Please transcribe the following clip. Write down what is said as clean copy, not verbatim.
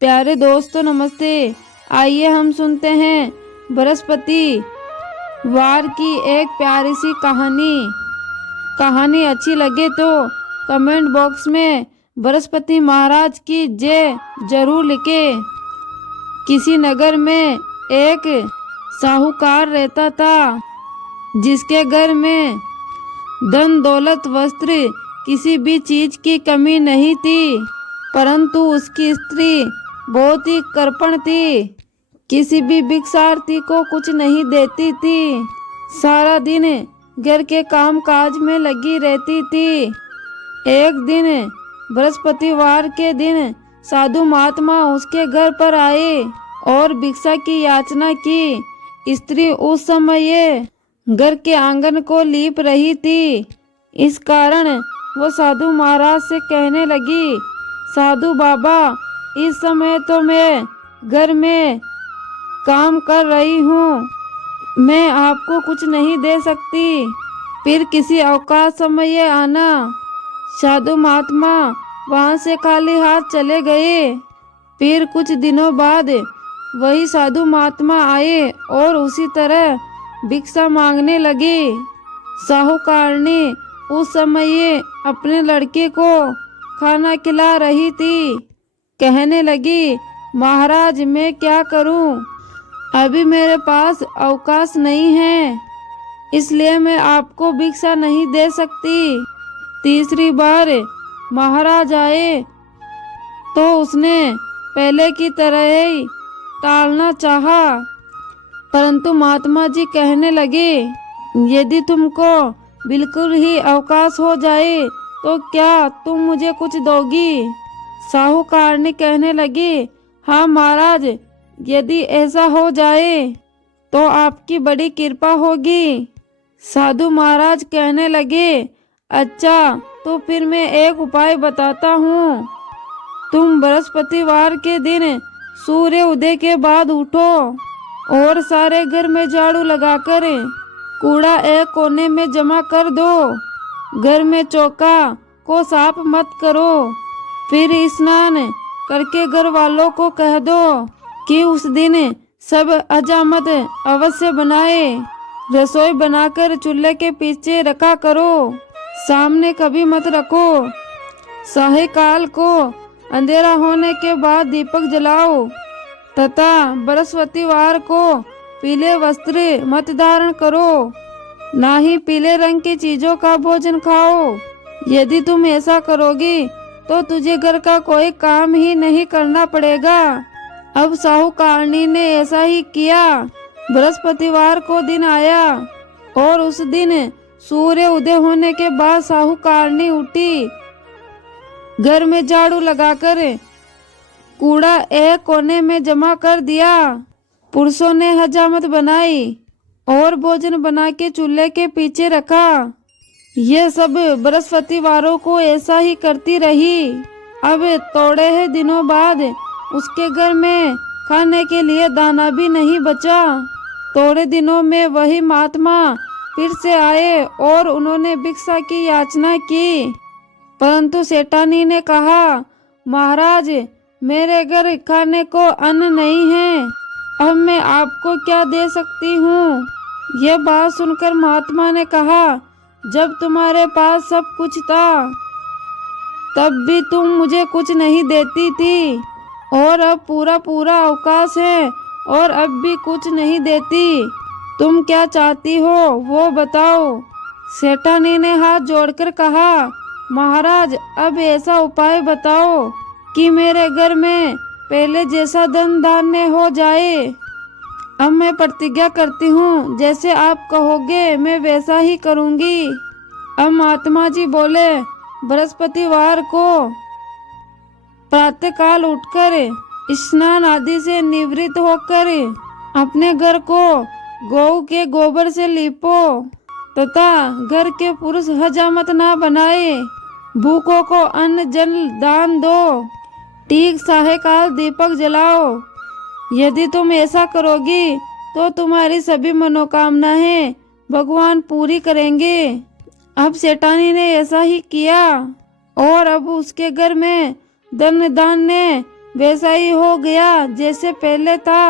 प्यारे दोस्तों नमस्ते। आइए हम सुनते हैं बृहस्पति वार की एक प्यारी सी कहानी अच्छी लगे तो कमेंट बॉक्स में बृहस्पति महाराज की जय जरूर लिखें। किसी नगर में एक साहूकार रहता था जिसके घर में धन दौलत वस्त्र किसी भी चीज की कमी नहीं थी, परंतु उसकी स्त्री बहुत ही कृपण थी। किसी भी भिक्षार्थी को कुछ नहीं देती थी, सारा दिन घर के काम काज में लगी रहती थी। एक दिन बृहस्पतिवार के दिन साधु महात्मा उसके घर पर आए और भिक्षा की याचना की। स्त्री उस समय घर के आंगन को लीप रही थी। इस कारण वो साधु महाराज से कहने लगी, साधु बाबा, इस समय तो मैं घर में काम कर रही हूँ, मैं आपको कुछ नहीं दे सकती, फिर किसी अवकाश समय आना। साधु महात्मा वहाँ से खाली हाथ चले गए। फिर कुछ दिनों बाद वही साधु महात्मा आए और उसी तरह भिक्षा मांगने लगे। साहूकारनी उस समय अपने लड़के को खाना खिला रही थी। कहने लगी, महाराज मैं क्या करूं, अभी मेरे पास अवकाश नहीं है, इसलिए मैं आपको भिक्षा नहीं दे सकती। तीसरी बार महाराज आए तो उसने पहले की तरह ही टालना चाहा, परंतु महात्मा जी कहने लगे, यदि तुमको बिल्कुल ही अवकाश हो जाए तो क्या तुम मुझे कुछ दोगी? साहूकारनी कहने लगी, हाँ महाराज, यदि ऐसा हो जाए तो आपकी बड़ी कृपा होगी। साधु महाराज कहने लगे, अच्छा तो फिर मैं एक उपाय बताता हूँ। तुम बृहस्पतिवार के दिन सूर्य उदय के बाद उठो और सारे घर में झाड़ू लगाकर कूड़ा एक कोने में जमा कर दो। घर में चौका को साफ मत करो। फिर स्नान करके घर वालों को कह दो कि उस दिन सब हजामत अवश्य बनाए। रसोई बनाकर चूल्हे के पीछे रखा करो, सामने कभी मत रखो। सायंकाल को अंधेरा होने के बाद दीपक जलाओ तथा बृहस्पतिवार को पीले वस्त्र मत धारण करो, ना ही पीले रंग की चीजों का भोजन खाओ। यदि तुम ऐसा करोगी तो तुझे घर का कोई काम ही नहीं करना पड़ेगा। अब साहूकारनी ने ऐसा ही किया। बृहस्पतिवार को दिन आया और उस दिन सूर्य उदय होने के बाद साहूकारनी उठी। घर में झाड़ू लगाकर कूड़ा एक कोने में जमा कर दिया। पुरुषों ने हजामत बनाई और भोजन बना के चूल्हे के पीछे रखा। ये सब बृहस्पतिवारों को ऐसा ही करती रही। अब थोड़े ही दिनों बाद उसके घर में खाने के लिए दाना भी नहीं बचा। थोड़े दिनों में वही महात्मा फिर से आए और उन्होंने भिक्षा की याचना की, परंतु सेठानी ने कहा, महाराज मेरे घर खाने को अन्न नहीं है, अब मैं आपको क्या दे सकती हूँ। यह बात सुनकर महात्मा ने कहा, जब तुम्हारे पास सब कुछ था तब भी तुम मुझे कुछ नहीं देती थी, और अब पूरा अवकाश है और अब भी कुछ नहीं देती। तुम क्या चाहती हो वो बताओ। सेठानी ने हाथ जोड़कर कहा, महाराज अब ऐसा उपाय बताओ कि मेरे घर में पहले जैसा धन धान्य हो जाए। अब मैं प्रतिज्ञा करती हूँ, जैसे आप कहोगे मैं वैसा ही करूँगी। अब महात्मा जी बोले, बृहस्पतिवार को प्रातःकाल उठकर स्नान आदि से निवृत्त होकर अपने घर को गौ के गोबर से लीपो तथा घर के पुरुष हजामत ना बनाए। भूखों को अन्न जल दान दो। ठीक सायंकाल दीपक जलाओ। यदि तुम ऐसा करोगी तो तुम्हारी सभी मनोकामनाएं भगवान पूरी करेंगे। अब सेठानी ने ऐसा ही किया और अब उसके घर में धन धान्य वैसा ही हो गया जैसे पहले था।